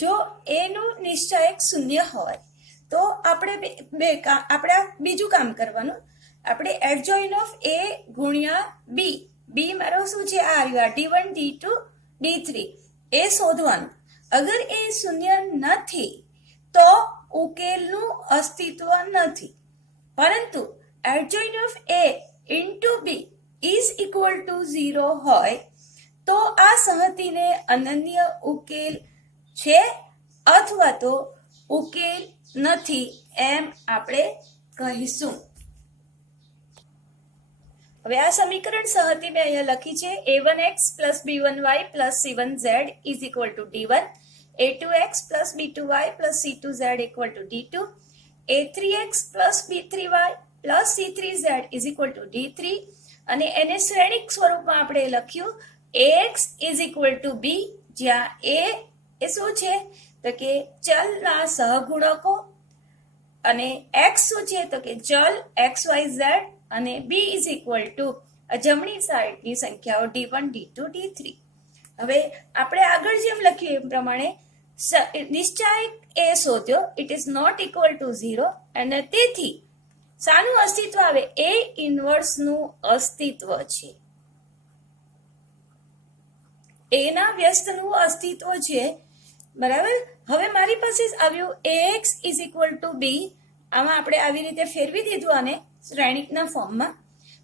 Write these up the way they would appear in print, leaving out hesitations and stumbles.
જો એ નું નિશ્ચાયક શૂન્ય હોય તો આપણે બીજું કામ કરવાનું. આપણે એડજોઇન ઓફ એ ગુણ્યા બી, બી મારો શું છે આ રહ્યું D1 D2 D3 એ શોધવાનું. અગર એ શૂન્ય નથી તો ઉકેલનું અસ્તિત્વ નથી. પરંતુ adjoint of A into B is equal to 0 હોય તો આ સંહતિને અનન્ય ઉકેલ છે અથવા તો ઉકેલ નથી એમ આપણે કહીશું. હવે આ સમીકરણ સંહતિ મેં અહીંયા લખી છે. a1x plus b1y plus c1z is equal to d1, a2x plus b2y plus c2z equal to d2, a3x plus b3y plus c3z is equal to d3 અને એને શ્રેણિક સ્વરૂપમાં આપણે લખ્યું ax is equal to b, જ્યાં a એ શું છે તો કે ચલના સહગુણકો અને x શું છે તો કે ચલ xyz અને b is equal to જમણી સાઈડની સંખ્યાઓ d1 d2 d3. હવે આપણે આગળ જેમ લખ્યું એ પ્રમાણે નિશ્ચાયક એ શોધ્યો, it is not equal to 0 અને તેથી શાનું અસ્તિત્વ આવે? એ ઇન્વર્સ નું અસ્તિત્વ છે, એના વ્યસ્તનું અસ્તિત્વ છે. બરાબર. હવે મારી પાસે આવ્યું ax ઇઝ ઇક્વલ ટુ બી. આમાં આપણે આવી રીતે ફેરવી દીધું અને શ્રેણિકના ફોર્મમાં.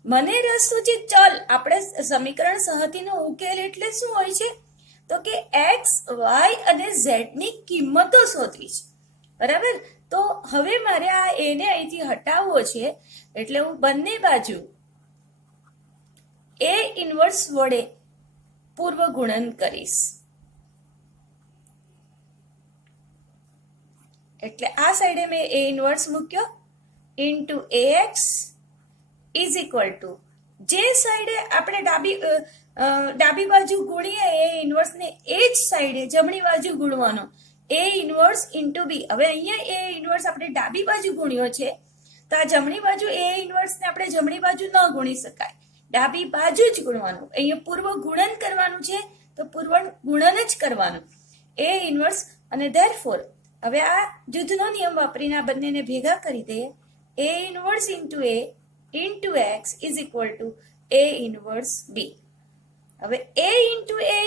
મને રસ શું છે? ચલ. આપણે સમીકરણ સંહતિનો ઉકેલ એટલે શું હોય છે તો કે એક્સ વાય અને ઝેડ ની કિંમતો શોધવી છે. બરાબર. તો હવે મારે આ એ ને અહીંથી હટાવવો છે એટલે હું બંને બાજુ એ ઇન્વર્સ વડે પૂર્વ ગુણન કરીશ. એટલે આ સાઈડે મેં એ ઇન્વર્સ મૂક્યો into ax is equal two, જે સાઈડે આપણે ડાબી બાજુ ગુણીએ એ ઇન્વર્સ ને એ જ સાઈડે જમણી બાજુ ગુણવાનો, એ ઇન્વર્સ ઇન્ટુ બી. હવે અહીંયા એ ઇન્વર્સ આપણે ડાબી બાજુ ગુણ્યો છે તો આ જમણી બાજુ એ ઇન્વર્સ ને આપણે જમણી બાજુ ન ગુણી શકાય, ડાબી બાજુ જ ગુણવાનું. અહીંયા પૂર્વ ગુણન કરવાનું છે તો પૂર્વ ગુણન જ કરવાનું, એ ઇન્વર્સ. અને ધેરફોર હવે આ જૂથનો નિયમ વાપરીને આ બંનેને ભેગા કરી દઈએ. A inverse into A into X is equal to A inverse B. હવે એ ઇન્ટુ એ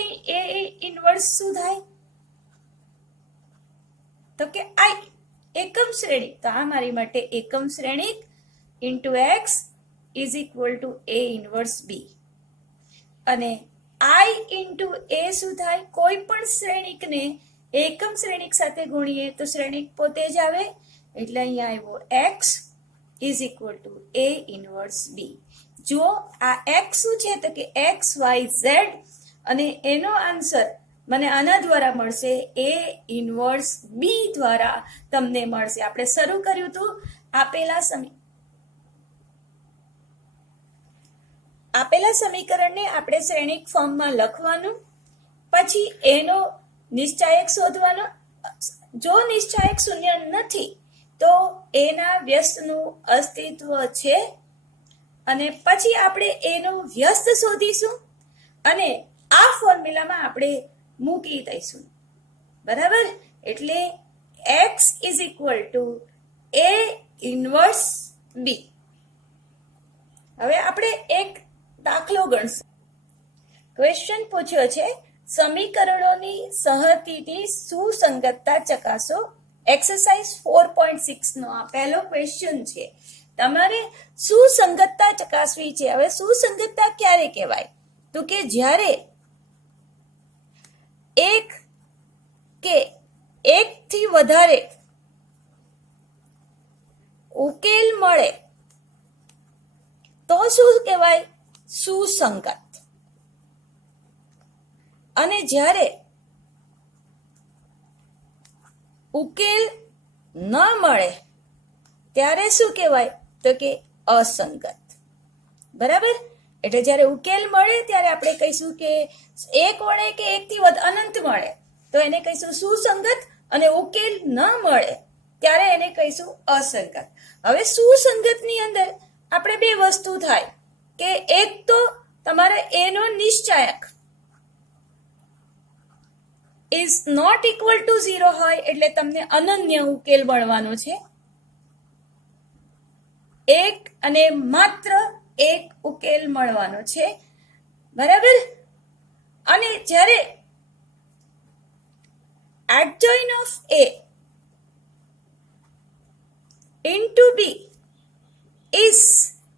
ઇન્વર્સ શું થાય તો કે આઈ, એકમ શ્રેણિક. તો આ મારી માટે એકમ શ્રેણિક into X is equal to A inverse B. અને આઈ ઇન્ટુ એ શું થાય? કોઈ પણ શ્રેણિકને એકમ શ્રેણિક સાથે ગુણીએ તો શ્રેણિક પોતે જ આવે, એટલે અહીંયા આવ્યો X is equal to A inverse B. જો આ એક્સ શું છે તો કે એક્સ વાય ઝેડ, અને એનો આન્સર મને આના દ્વારા મળશે, એ ઇન્વર્સ બી દ્વારા તમને મળશે. આપણે શરૂ કર્યું હતું આપેલા સમીકરણને આપણે શ્રેણિક ફોર્મમાં લખવાનું, પછી એનો નિશ્ચાયક શોધવાનો. જો નિશ્ચાયક શૂન્ય નથી તો એના વ્યસ્તનું અસ્તિત્વ છે, અને પછી આપણે એનો વ્યસ્ત શોધીશું અને આ ફોર્મ્યુલામાં આપણે મૂકી દઈશું. બરાબર. એટલે x is equal to A inverse B. હવે આપણે એક દાખલો ગણશું. ક્વેશ્ચન પૂછ્યો છે, સમીકરણોની સંહતિની સુસંગતતા ચકાસો. એક્સરસાઇઝ 4.6 નો આ પહેલો ક્વેશ્ચન છે. તમારે સુસંગતતા ચકાસવી છે. હવે સુસંગતતા ક્યારે કહેવાય તો કે જ્યારે એક કે એકથી વધારે ઉકેલ મળે તો શું કહેવાય? સુસંગત. અને જ્યારે ઉકેલ ન મળે ત્યારે શું કહેવાય તો કે અસંગત. બરાબર. એટલે જ્યારે ઉકેલ મળે ત્યારે આપણે કહીશું કે એક વડે કે એકથી વધુ અનંત મળે તો એને કહીશું સુસંગત, અને ઉકેલ ન મળે ત્યારે એને કહીશું અસંગત. હવે સુસંગતની અંદર આપણે બે વસ્તુ થાય કે એક તો તમારે એનો નિશ્ચાયક, ઇઝ નોટ ઇક્વલ ટુ 0 હોય એટલે તમને અનન્ય ઉકેલ મળવાનો છે. એક અને માત્ર એક ઉકેલ મળવાનો છે, બરાબર. અને જ્યારે adjoint of A into B is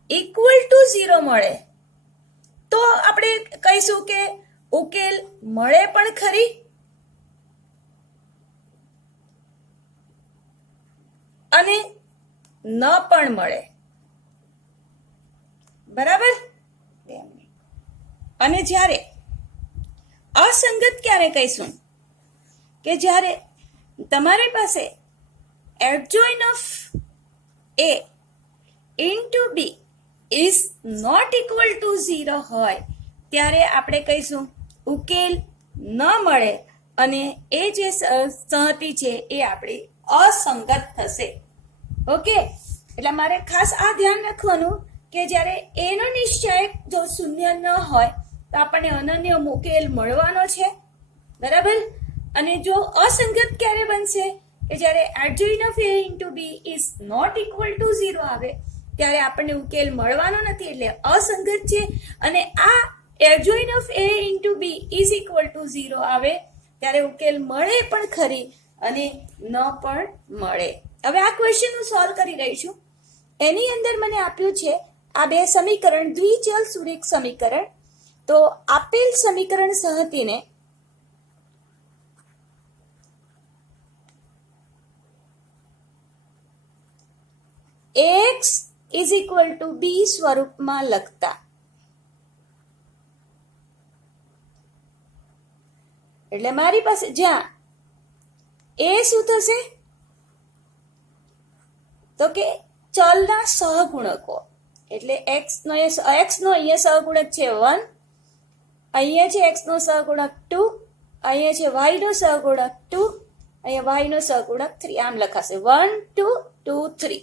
equal to 0 મળે તો આપણે કહીશું કે ઉકેલ મળે પણ ખરી અને ન પણ મળે, બરાબર. અને જ્યારે અસંગત ક્યારે કહીશું કે જ્યારે તમારી પાસે adjoint of A into B is not equal to 0 હોય ત્યારે આપણે કહીશું ઉકેલ ન મળે અને એ જે સંહતિ છે એ આપણી અસંગત થશે. ઓકે, એટલે મારે ખાસ આ ધ્યાન રાખવાનું કે જ્યારે એનો નિશ્ચયક જો શૂન્ય ન હોય તો આપણને અનન્ય ઉકેલ મળવાનો છે, બરાબર. અને જો અસંગત ક્યારે બનશે કે જ્યારે adjoint of A into B is not equal to 0 આવે ત્યારે આપણને ઉકેલ મળવાનો નથી, એટલે અસંગત છે. અને આ adjoint of A into B is equal to 0 આવે ત્યારે ઉકેલ મળે પણ ખરી અને ન પણ મળે. હવે આ ક્વેશ્ચન હું સોલ્વ કરી રહી છું. એની અંદર મને આપ્યું છે આ બે સમીકરણ, દ્વિચલ સુરેખ સમીકરણ. તો આપેલ સમીકરણ સંહતિને x is equal to b સ્વરૂપમાં લખતા, એટલે મારી પાસે જ્યાં એ શું થશે તો કે ચલના સહગુણકો, એટલે x નો અહીંયા સહગુણક છે 1, અહીંયા છે x નો સહગુણક 2, અહીંયા છે y નો સહગુણક 2, અહીંયા y નો સહગુણક 3. આમ લખાશે 1 2 2 3.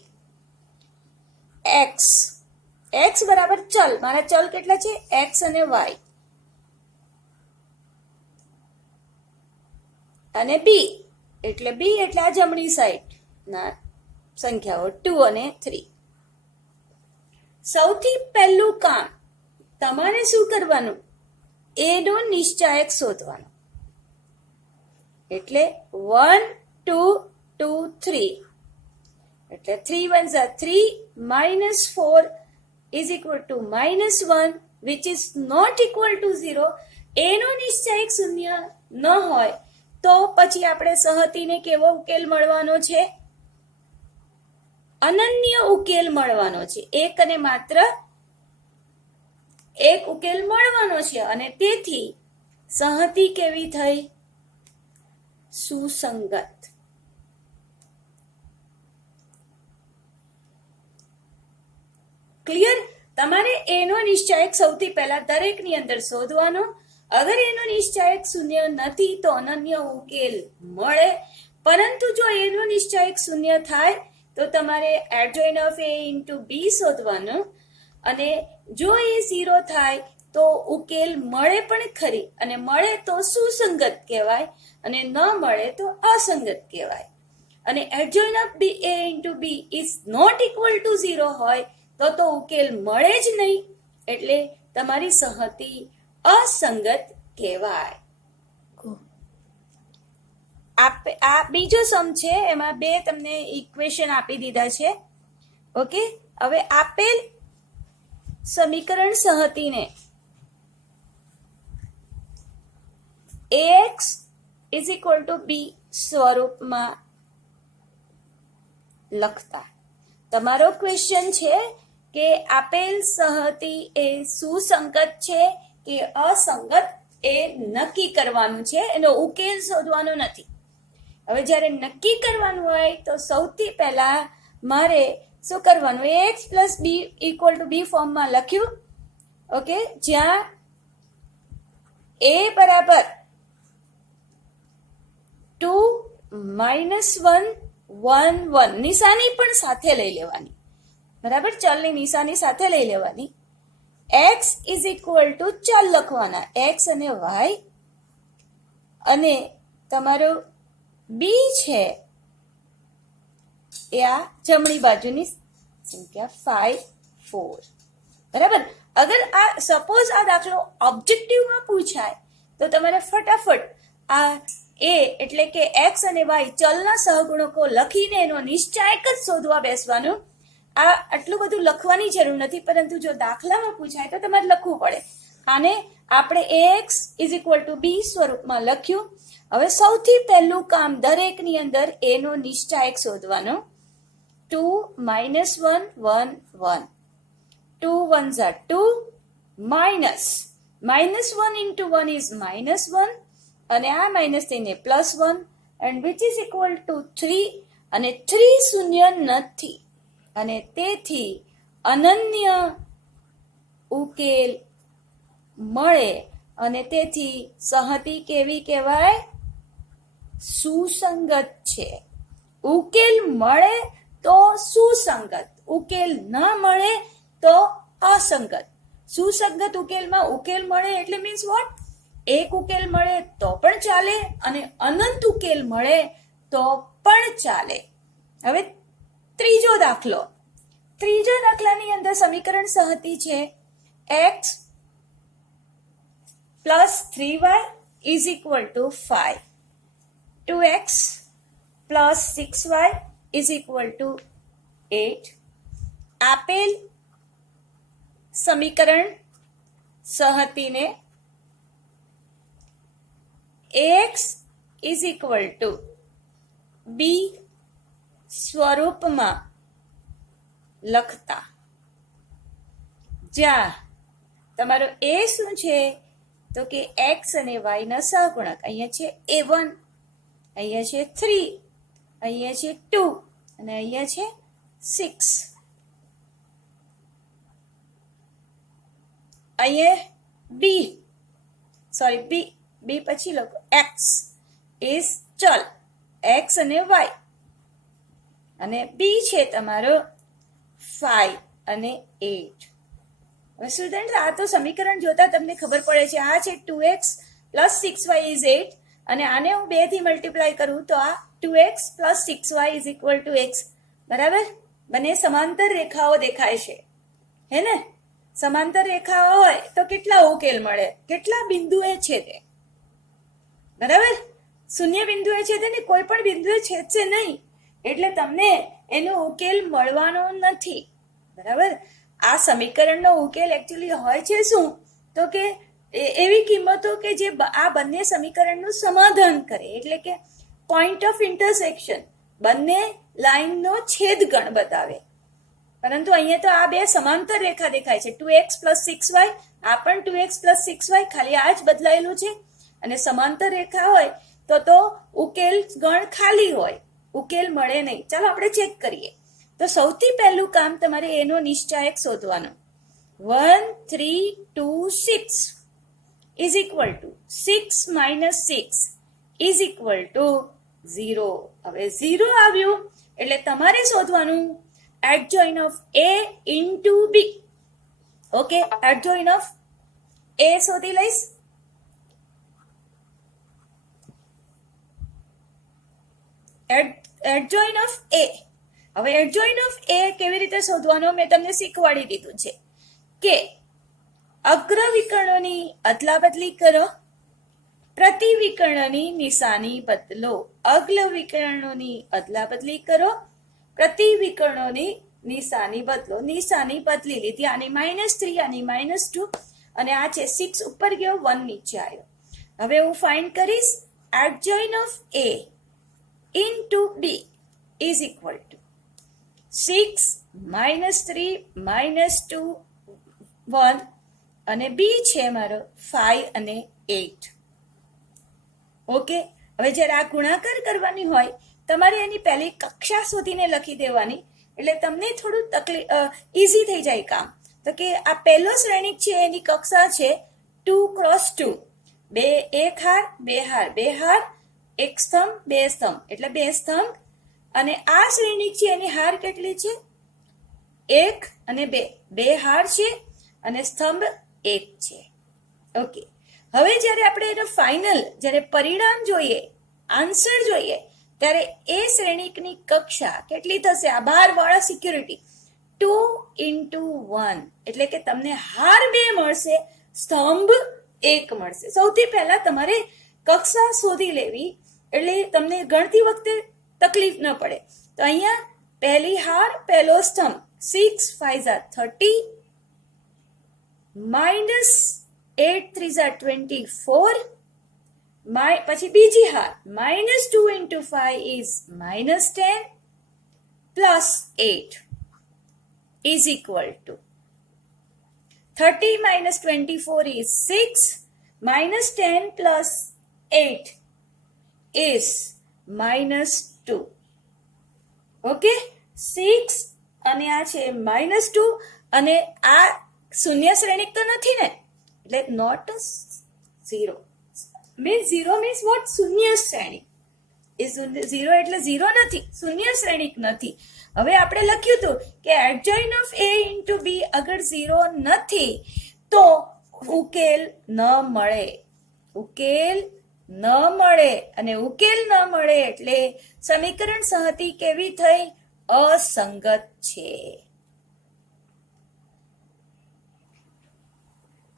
x બરાબર ચલ, મારા ચલ કેટલા છે x અને y, અને b એટલે આ જમણી સાઈડ ના સંખ્યાઓ 2 અને 3. સૌથી પહેલું કામ તમારે શું કરવાનું, એનો નિશ્ચાયક શોધવાનો. એટલે 1 2 2 3 એટલે 3 1 3 -4 is equal to -1 which is not equal to 0. એનો નિશ્ચયક શૂન્ય ન હોય તો પછી આપણે સંહતિને કેવો ઉકેલ મળવાનો છે, અનન્ય ઉકેલ મળવાનો છે. એક અને માત્ર એક ઉકેલ મળવાનો છે અને તેથી સંહતિ કેવી થઈ, સુસંગત. ક્લિયર. તમારે એનો નિશ્ચયક સૌથી પહેલા દરેકની અંદર શોધવાનો. અગર એનો નિશ્ચયક શૂન્ય નથી તો અનન્ય ઉકેલ મળે, પરંતુ જો એનો નિશ્ચયક શૂન્ય થાય તો તમારે adjoint of A into B શોધવાનો. અને જો એ 0 થાય તો ઉકેલ મળે પણ ખરી, અને મળે તો સુસંગત કહેવાય અને ન મળે તો અસંગત કહેવાય. અને adjoint of A into B is not equal to 0 હોય તો ઉકેલ મળે જ નહીં, એટલે તમારી સંહતિ અસંગત કહેવાય. આ બીજો સમ છે, એમાં બે તમને ઇક્વેશન આપી દીધા છે. ઓકે, હવે આપેલ સમીકરણ સંહતિને ax is equal to b સ્વરૂપમાં લખતા તમારો ક્વેશ્ચન છે કે આપેલ સંહતિ એ સુસંગત છે કે અસંગત એ નક્કી કરવાનું છે, એનો ઉકેલ શોધવાનો નથી. હવે જ્યારે નક્કી કરવાનું હોય તો સૌથી પહેલા મારે શું કરવાનું, ax plus B equal to B ફોર્મમાં લખ્યું. ઓકે, જ્યાં a બરાબર 2 -1 1 1 નિશાની પણ સાથે લઈ લેવાની, બરાબર, ચલની નિશાની સાથે લઈ લેવાની. x ઇઝ ઇક્વલ ટુ ચલ લખવાના, x અને y, અને તમારો બી છે એ આ જમણી બાજુની સંખ્યા 5 4 બરાબર. અગર આ સપોઝ આ દાખલો ઓબ્જેક્ટિવમાં પૂછાય તો તમારે ફટાફટ આ એ એટલે કે એક્સ અને વાય ચલના સહગુણકો લખીને એનો નિશ્ચાયક જ શોધવા બેસવાનું. આ આટલું બધું લખવાની જરૂર નથી, પરંતુ જો દાખલામાં પૂછાય તો તમારે લખવું પડે. આને આપણે ax ઇઝ ઇક્વલ ટુ બી સ્વરૂપમાં લખ્યું. હવે સૌથી પહેલું કામ દરેકની અંદર એનો નિશ્ચાયક શોધવાનો. 2 -1 1 1 2 1s are 2 -1 into 1 is -1 અને આ માઇનસ થઈને +1 and which is equal to 3 અને 3 શૂન્ય નથી અને તેથી અનન્ય ઉકેલ મળે અને તેથી સંહતિ કેવી કહેવાય? સુસંગત છે. ઉકેલ મળે તો સુસંગત, ઉકેલ ન મળે તો અસંગત. સુસંગત ઉકેલમાં ઉકેલ મળે એટલે મીન્સ વોટ? એક ઉકેલ મળે તો પણ ચાલે અને અનંત ઉકેલ મળે તો પણ ચાલે. હવે ત્રીજો દાખલાની અંદર સમીકરણ સંહતિ છે x plus 3y is equal two 5, 2x plus 6y is equal two 8. આપેલ સમીકરણ સંહતિને ax ઇઝ ઇક્વલ ટુ બી સ્વરૂપમાં લખતા જ્યાં તમારો એ શું છે તો કે એક્સ અને વાય ના સહગુણક. અહીંયા છે a1, અહીંયા છે 3, અહીંયા છે 2 અને અહીંયા છે 6. અહીંયા બી પછી લખો એક્સ ઇઝ ચલ, એક્સ અને વાય, અને બી છે તમારો 5 અને 8. હવે સ્ટુડન્ટ આ તો સમીકરણ જોતા તમને ખબર પડે છે. આ છે 2x પ્લસ 6y ઇઝ 8 અને આને હું 2 થી મલ્ટીપ્લાય કરું તો આ 2x plus 6y is equal two x. બરાબર. બંને સમાંતર રેખાઓ દેખાય છે, હે ને? સમાંતર રેખાઓ હોય તો કેટલા ઉકેલ મળે? કેટલા બિંદુએ છેદે? બરાબર. શૂન્ય બિંદુએ છેદે ને કોઈ પણ બિંદુએ છેદશે નહીં, એટલે તમને એનો ઉકેલ મળવાનો નથી. બરાબર. આ સમીકરણનો ઉકેલ એકચ્યુઅલી હોય છે શું તો કે એવી કિંમતો કે જે આ બંને સમીકરણનું સમાધાન કરે, એટલે કે પોઈન્ટ ઓફ ઇન્ટરસેક્શન, બંને લાઈનનો છેદગણ બતાવે. પરંતુ અહીંયા તો આ બે સમાંતર રેખા દેખાય છે. 2x પ્લસ 6y, આ પણ 2x પ્લસ 6y, ખાલી આ જ બદલાયેલું છે. અને સમાંતર રેખા હોય તો ઉકેલ ગણ ખાલી હોય, ઉકેલ મળે નહીં. ચાલો આપણે ચેક કરીએ. તો સૌથી પહેલું કામ તમારે એનો નિશ્ચાયક શોધવાનો. 1 3 2 6 is equal two 6 minus 6 is equal to 0. હવે 0 આવ્યું એટલે તમારે શોધવાનું adjoint of a into b. Okay, adjoint of a શોધી લઈશ. adjoint of a. હવે adjoint of a કેવી રીતે શોધવાનો મેં તમને શીખવાડી દીધું છે કે અગ્રવિકર્ણોની અદલાબદલી કરો, પ્રતિવિકર્ણની નિશાની બદલો. અગ્રવિકર્ણોની અદલાબદલી કરો, પ્રતિવિકર્ણોની નિશાની બદલો. નિશાની બદલી લીધી. આની -3, આની -2 અને આ છે 6 ઉપર ગયો, 1 નીચે આવ્યો. હવે હું ફાઇન્ડ કરીશ adjoint of a into b is equal to 6 -3 -2 1 અને b છે મારો 5 અને 8. ઓકે. હવે જ્યારે આ ગુણાકાર કરવાની હોય તમારે એની પહેલી કક્ષા શોધીને લખી દેવાની, એટલે તમને થોડું ઈઝી થઈ જાય કામ. તો કે આ પહેલો શ્રેણિક છે એની કક્ષા છે 2 x 2, 1 હાર 2 હાર 2 હાર, 1 સ્તંભ 2 સ્તંભ એટલે 2 સ્તંભ. અને આ શ્રેણિક છે એની હાર કેટલી છે? 1 અને 2, 2 હાર છે અને સ્તંભ 1 છે. ઓકે. હવે જ્યારે આપણે એનો ફાઇનલ જ્યારે પરિણામ જોઈએ આન્સર જોઈએ ત્યારે એ શ્રેણિકની કક્ષા કેટલી થશે? આ 12 વાળા સિક્યુરિટી 2 into 1 એટલે કે તમને હાર 2 મળશે, સ્તંભ 1 મળશે. સૌથી પહેલા તમારે કક્ષા શોધી લેવી એટલે તમને ગણતી વખતે તકલીફ ન પડે. તો અહીંયા પહેલી હાર પહેલો સ્તંભ 6 5 30 minus 8 3 24 પછી બીજી હાર -2 into 5 is -10 plus 8 is equal to 30 minus 24 is 6 minus 10 plus 8 is -2. Okay, 6 અને આ છે -2 અને આ શૂન્ય શ્રેણિક તો નથી ને, એટલે નોટ 0 means 0 means what? શૂન્ય શ્રેણિક. એ 0 એટલે 0 નથી, શૂન્ય શ્રેણિક નથી. હવે આપણે લખ્યું હતું કે adjoint of a into b અગર 0 નથી તો ઉકેલ ન મળે, ઉકેલ ન મળે. અને ઉકેલ ન મળે એટલે સમીકરણ સંહતિ કેવી થઈ? અસંગત છે.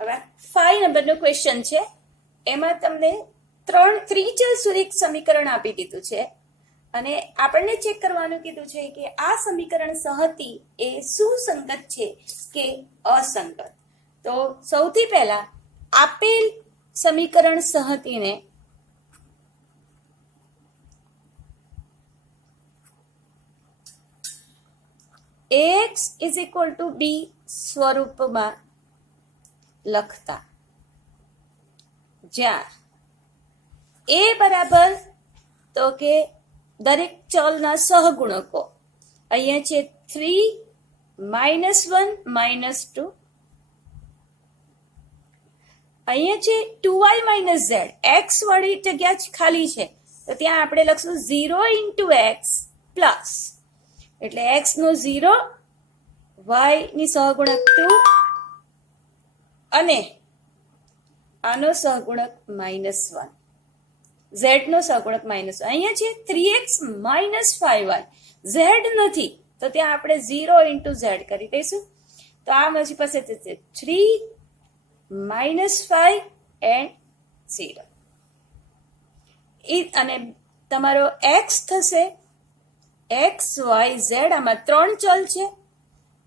હવે 5 નંબરનો ક્વેશ્ચન છે. એમાં તમને 3 ત્રિચલ સુધી સમીકરણ આપી દીધું છે અને આપણને ચેક કરવાનું કીધું છે કે આ સમીકરણ સંહતિ એ સુસંગત છે કે અસંગત. તો સૌથી પહેલા આપેલ સમીકરણ સંહતિને ax is equal to b સ્વરૂપમાં લખતા, જ્યાં a બરાબર તો કે દરેક ચલના સહગુણકો અહીંયા છે 3 -1 -2, અહીંયા છે 2y - z, x વાળી જગ્યા ખાલી છે તો ત્યાં આપણે લખશું 0 into x પ્લસ એટલે x નો 0, y ની સહગુણક 2 અને આનો સહગુણક -1, z નો સહગુણક -1. અહીંયા છે 3x - 5y, z નથી તો ત્યાં આપણે 0 into z કરી દઈશું. તો આ મારી પાસે થશે 3 -5 and 0. અને તમારો x થશે x y z, આમાં 3 ચલ છે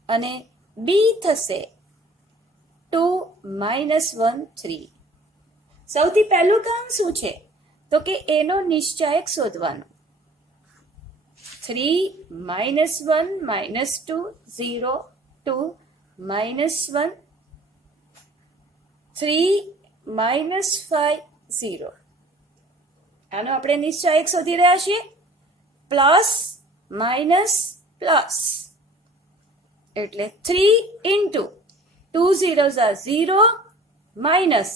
અને b થશે 2 -1 3. સૌથી પહેલું કામ શું છે તો કે એનો નિશ્ચાયક શોધવાનો. 3 -1 -2 0 2 -1 3 -5 0. આનો આપણે નિશ્ચાયક શોધી રહ્યા છીએ. પ્લસ માઇનસ પ્લસ એટલે 3 into 2 zeros are 0 minus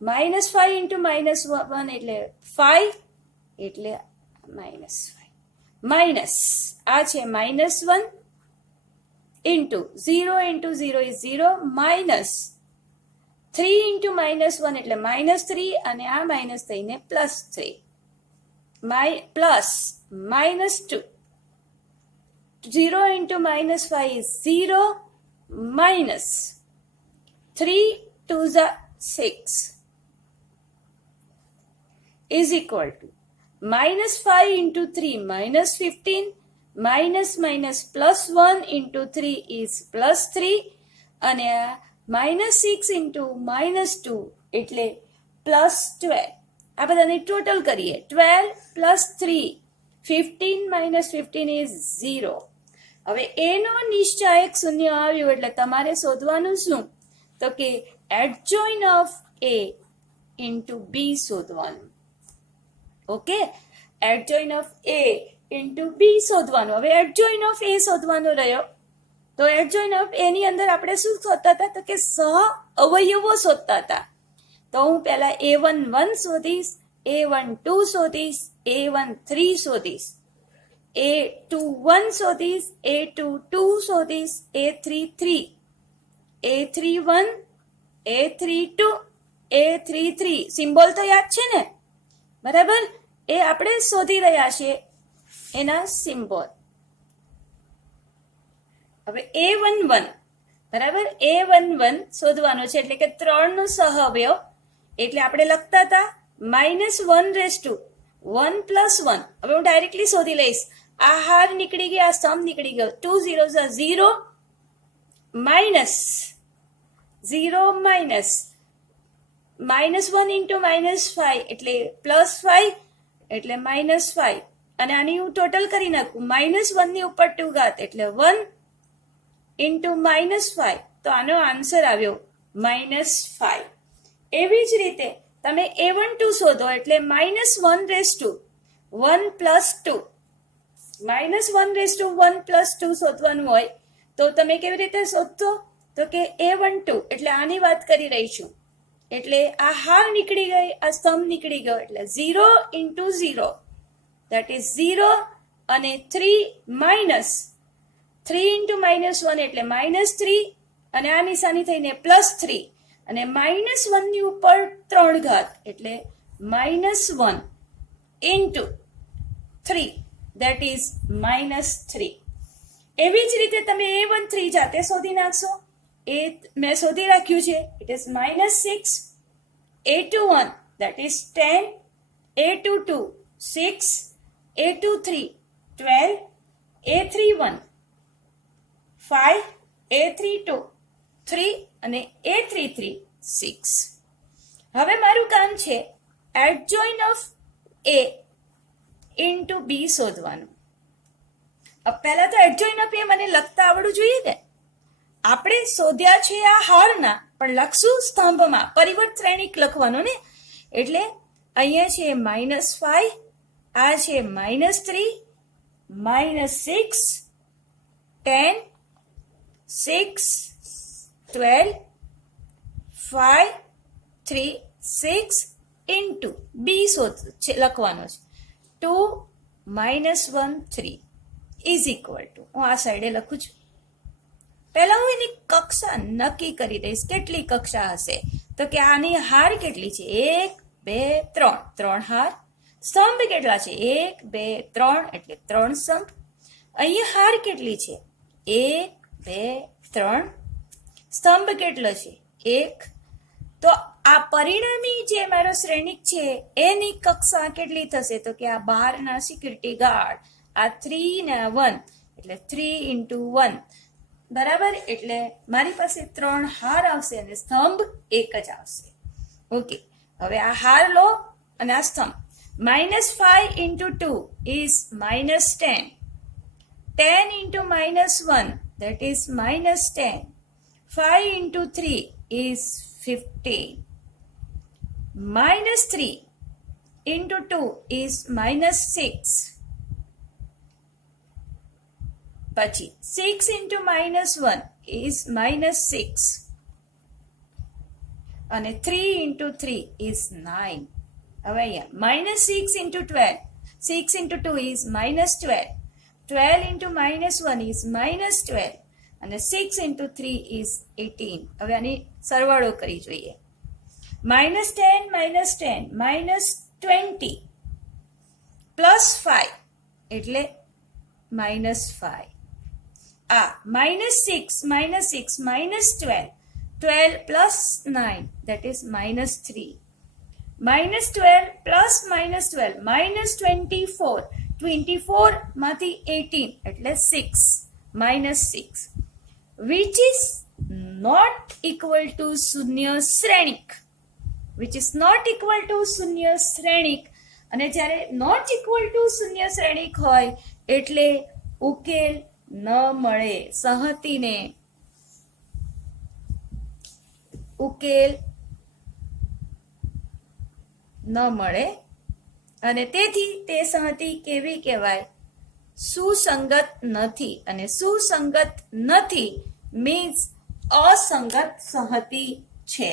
-5 into -1 એટલે 5 એટલે -5 માઇનસ આ છે -1 into 0 into 0 is 0 minus 3 into -1 એટલે -3 અને આ માઇનસ થઈને +3 plus -2 0 into -5 is 0 minus 3 2s are 6 is equal to -5 into 3 -15 minus +1 into 3 is +3 અને આ -6 into -2 એટલે +12. આ બધાને ટોટલ કરીએ 12 plus 3 15 - 15 is 0. હવે એનો નિશ્ચાયક શૂન્ય આવ્યું એટલે તમારે શોધવાનું શું તો કે adjoint of a into b શોધવાનું. Okay, adjoint of a into b શોધવાનું. હવે એડજોઇન ઓફ a શોધવાનો રહ્યો તો એડજોઇન ઓફ a ની અંદર આપણે શું શોધતા હતા તો કે સહ અવયવો શોધતા હતા. તો હું પહેલા a1 1 શોધીશ, a1 2 શોધીશ, a1 3 શોધીશ, a2 1 શોધીશ, a2 2 શોધીશ, a3 3, a3 1, a3 2, a3 3. Symbol તો યાદ છે ને, બરાબર? એ આપણે શોધી રહ્યા છીએ એના સિમ્બોલ. હવે A11 બરાબર, A11 શોધવાનો છે એટલે કે 3 નો સહઅવયવ, એટલે આપણે લખતા હતા -1/1 + 1. હવે હું ડાયરેક્ટલી શોધી લઈશ. આ હાર નીકળી ગયો, આ સમ નીકળી ગયો. 2 0s are 0 minus 0 minus -1 into -5 એટલે +5 એટલે -5, અને આની હું ટોટલ કરી નાખું. -1 ની ઉપર 2 ઘાત એટલે 1 into -5, તો આનો આન્સર આવ્યો -5. એવી જ રીતે તમે A12 શોધો એટલે -1/1 + 2. -1/1 + 2 શોધવાનું હોય તો તમે કેવી રીતે શોધશો? તો કે A12 એટલે આની વાત કરી રહી છું, એટલે આ હાર નીકળી ગઈ, આ સ્તંભ નીકળી ગયો, એટલે 0 into 0 that is 0, અને 3 minus 3 into -1 એટલે -3, અને આ નિશાની થઈને +3, અને -1 ની ઉપર 3 ઘાત એટલે -1 into 3 that is -3. એવી જ રીતે તમે A13 જાતે શોધી નાખશો. એ મેં શોધી રાખ્યું છે. It is -6, A21 that is 10, A22 6, A23 12, A31 5, A32 3, અને A33 6. હવે મારું કામ છે એડજોઇન ઓફ A into B શોધવાનું. પહેલા તો એડજોઇન ઓફ A મને લખતા આવડવું જોઈએ ને. આપણે શોધ્યા છે આ હારના, પણ લખશું સ્તંભમાં, પરિવર્ત શ્રેણિક લખવાનું ને. એટલે અહીંયા છે -5, આ છે -3, -6, 10, 6, 12, 5, 3, 6 into B લખવાનો છે 2, -1, 3 is equal to, હું આ સાઈડે લખું છું. પહેલા હું એની કક્ષા નક્કી કરી દઈશ. કેટલી કક્ષા હશે? તો કે આની હાર કેટલી છે? 1 2 3 3 હાર. સ્તંભ કેટલા છે? 1 2 3 એટલે 3 સ્તંભ. અહીંયા હાર કેટલી છે? 1 2 3. સ્તંભ કેટલો છે? 1. તો આ પરિણામી જે મારો શ્રેણિક છે એની કક્ષા કેટલી થશે? તો કે આ બહારના સિક્યુરિટી ગાર્ડ, આ 3 ને આ 1 એટલે 3 into 1 બરાબર. એટલે મારી પાસે 3 હાર આવશે અને સ્તંભ 1 જ આવશે. ઓકે, હવે આ હાર લો અને આ સ્તંભ. -5 into 2 is -10. 10 into -1 that is -10. 5 into 3 is 15. -3 into 2 is -6. પછી 6 into -1 is -6. અને 3 into 3 is 9. હવે અહીંયા -6 into 12. 6 into 2 is -12. 12 into -1 is -12. અને 6 into 3 is 18. હવે આની સરવાળો કરી જોઈએ. -10 -20 +5 એટલે -5. આ -6 -12 12 plus 9 that is -3. -12 plus -12 -24. 24 માંથી 18 એટલે 6 -6 which is not equal to શૂન્ય શ્રેણિક. which is not equal to શૂન્ય શ્રેણિક. અને જ્યારે not equal to શૂન્ય શ્રેણિક હોય એટલે ઉકેલ ન મળે. સંહતિને ઉકેલ ન મળે અને તેથી તે સંહતિ કેવી કહેવાય? સુસંગત નથી. અને સુસંગત નથી મીન્સ અસંગત સંહતિ છે.